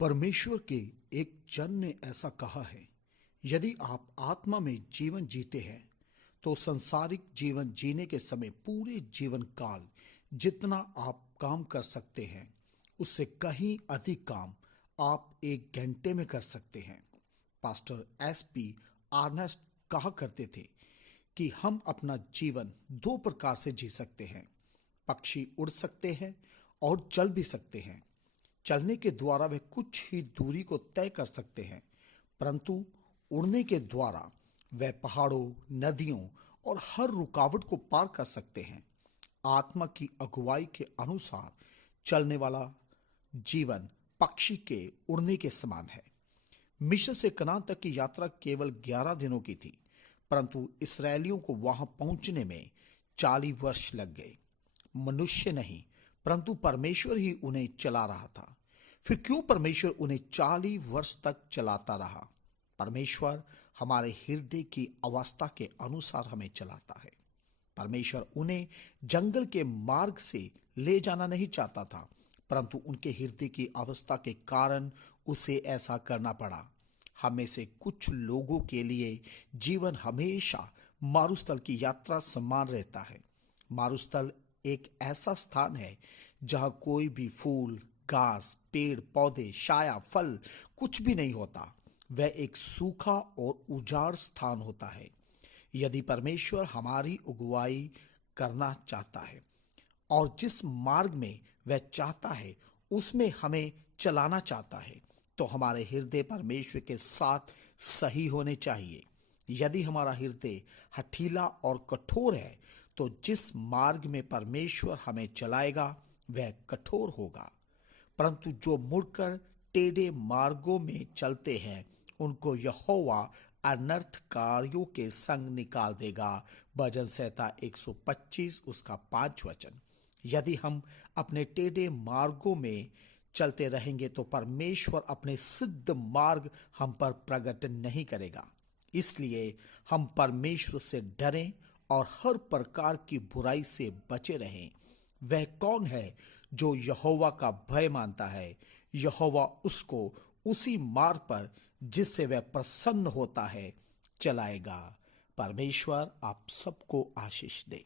परमेश्वर के एक जन ने ऐसा कहा है, यदि आप आत्मा में जीवन जीते हैं तो संसारिक जीवन जीने के समय पूरे जीवन काल जितना आप काम कर सकते हैं उससे कहीं अधिक काम आप एक घंटे में कर सकते हैं। पास्टर SP आर्नेस्ट कहा करते थे कि हम अपना जीवन दो प्रकार से जी सकते हैं। पक्षी उड़ सकते हैं और चल भी सकते हैं। चलने के द्वारा वे कुछ ही दूरी को तय कर सकते हैं, परंतु उड़ने के द्वारा वे पहाड़ों, नदियों और हर रुकावट को पार कर सकते हैं। आत्मा की अगुवाई के अनुसार चलने वाला जीवन पक्षी के उड़ने के समान है। मिस्र से कनान तक की यात्रा केवल 11 दिनों की थी, परंतु इसराइलियों को वहां पहुंचने में 40 वर्ष लग गए। मनुष्य नहीं, परंतु परमेश्वर ही उन्हें चला रहा था। फिर क्यों परमेश्वर उन्हें 40 वर्ष तक चलाता रहा? परमेश्वर हमारे हृदय की अवस्था के अनुसार हमें चलाता है। परमेश्वर उन्हें जंगल के मार्ग से ले जाना नहीं चाहता था, परंतु उनके हृदय की अवस्था के कारण उसे ऐसा करना पड़ा। हमें से कुछ लोगों के लिए जीवन हमेशा मारुस्थल की यात्रा समान रहता है। मारुस्थल एक ऐसा स्थान है जहां कोई भी फूल, घास, पेड़ पौधे, छाया, फल कुछ भी नहीं होता। वह एक सूखा और उजाड़ स्थान होता है। यदि परमेश्वर हमारी अगुवाई करना चाहता है और जिस मार्ग में वह चाहता है उसमें हमें चलाना चाहता है, तो हमारे हृदय परमेश्वर के साथ सही होने चाहिए। यदि हमारा हृदय हठीला और कठोर है तो जिस मार्ग में परमेश्वर हमें चलाएगा वह कठोर होगा, परंतु जो मुड़कर टेढ़े मार्गों में चलते हैं उनको यहोवा अनर्थकारियों के संग निकाल देगा। भजन संहिता 125 उसका 5 वचन। यदि हम अपने टेढ़े मार्गों में चलते रहेंगे तो परमेश्वर अपने सिद्ध मार्ग हम पर प्रकट नहीं करेगा। इसलिए हम परमेश्वर से डरें और हर प्रकार की बुराई से बचे रहें। वह कौन है जो यहोवा का भय मानता है? यहोवा उसको उसी मार्ग पर जिससे वह प्रसन्न होता है चलाएगा। परमेश्वर आप सबको आशीष दे।